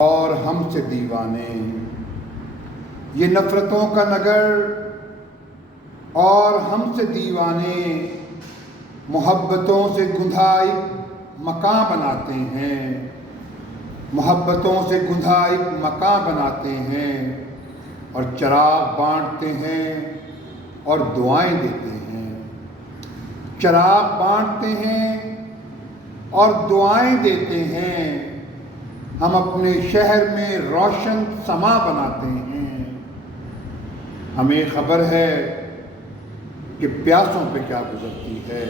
اور ہم سے دیوانے، یہ نفرتوں کا نگر اور ہم سے دیوانے محبتوں سے گندھا ایک مکان بناتے ہیں، محبتوں سے گندھا ایک مکان بناتے ہیں اور چراغ بانٹتے ہیں اور دعائیں دیتے ہیں، چراغ بانٹتے ہیں اور دعائیں دیتے ہیں۔ ہم اپنے شہر میں روشن سما بناتے ہیں۔ ہمیں خبر ہے کہ پیاسوں پہ کیا گزرتی ہے،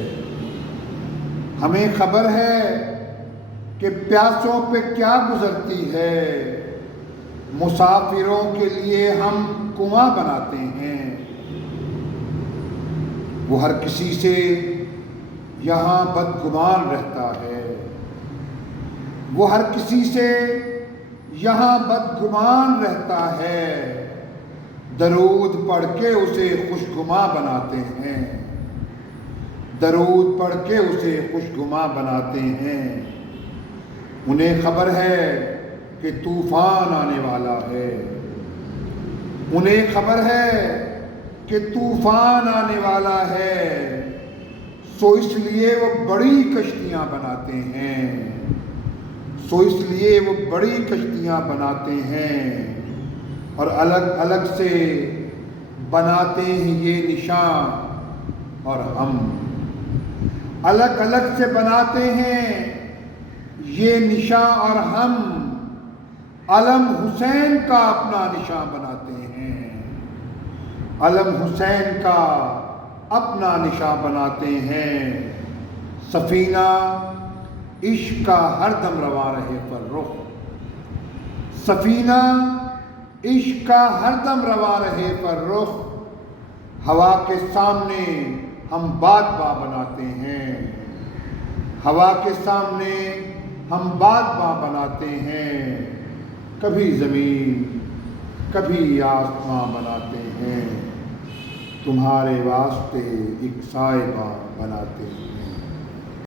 ہمیں خبر ہے کہ پیاسوں پہ کیا گزرتی ہے۔ مسافروں کے لیے ہم کنواں بناتے ہیں، وہ ہر کسی سے یہاں بدگمان رہتا ہے، وہ ہر کسی سے یہاں بدگمان رہتا ہے۔ درود پڑھ کے اسے خوشگواں بناتے ہیں، درود پڑھ کے اسے خوشگواں بناتے ہیں۔ انہیں خبر ہے کہ طوفان آنے والا ہے، انہیں خبر ہے کہ طوفان آنے والا ہے، سو اس لیے وہ بڑی کشتیاں بناتے ہیں، سو اس لیے وہ بڑی کشتیاں بناتے ہیں اور الگ الگ سے بناتے ہیں یہ نشان، اور ہم الگ الگ سے بناتے ہیں یہ نشان، اور ہم علم حسین کا اپنا نشان بناتے ہیں، علم حسین کا اپنا نشان بناتے ہیں۔ سفینہ عشق کا ہر دم رواں رہے پر رخ، سفینہ عشق کا ہر دم رواں رہے پر رخ، ہوا کے سامنے ہم بادباں بناتے ہیں، ہوا کے سامنے ہم بادباں بناتے ہیں، کبھی زمین کبھی آسماں بناتے ہیں، تمہارے واسطے ایک سائبہ بناتے ہیں۔